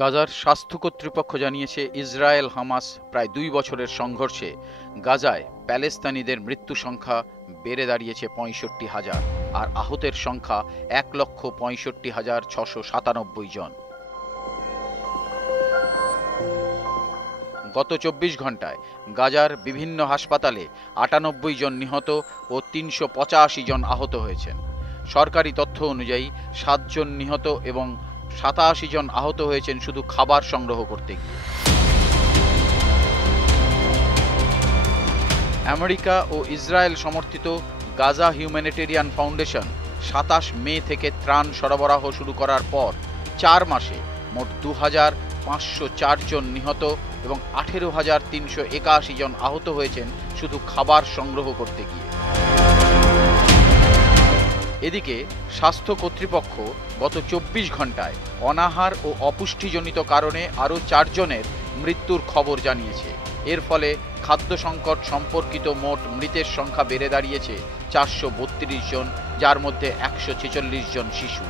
গাজার স্বাস্থ্য কর্তৃপক্ষ জানিয়েছে, ইসরায়েল হামাস প্রায় ২ বছরের সংঘর্ষে গাজায় প্যালেস্তানিদের মৃত্যু সংখ্যা বেড়ে দাঁড়িয়েছে ৬৫,০০০ আর আহতের সংখ্যা ১,৬৫,৬৯৭ জন। গত ২৪ ঘণ্টায় গাজার বিভিন্ন হাসপাতালে ৯৮ জন নিহত ও ৩৮৫ জন আহত হয়েছেন। সরকারি তথ্য অনুযায়ী ৭ জন নিহত এবং ৮৭ জন আহত হয়েছেন শুধু খাবার সংগ্রহ করতে গিয়ে। আমেরিকা ও ইসরায়েল সমর্থিত গাজা হিউম্যানিটেরিয়ান ফাউন্ডেশন ২৭ মে থেকে ত্রাণ সরবরাহ শুরু করার পর ৪ মাসে মোট ২,৫০৪ জন নিহত এবং ১৮,৩৮১ জন আহত হয়েছেন শুধু খাবার সংগ্রহ করতে গিয়ে। এদিকে স্বাস্থ্য কর্তৃপক্ষ গত ২৪ ঘণ্টায় অনাহার ও অপুষ্টিজনিত কারণে আরও ৪ জনের মৃত্যুর খবর জানিয়েছে। এর ফলে খাদ্য সংকট সম্পর্কিত মোট মৃতের সংখ্যা বেড়ে দাঁড়িয়েছে ৪৩২ জন, যার মধ্যে ১৪৬ জন শিশু।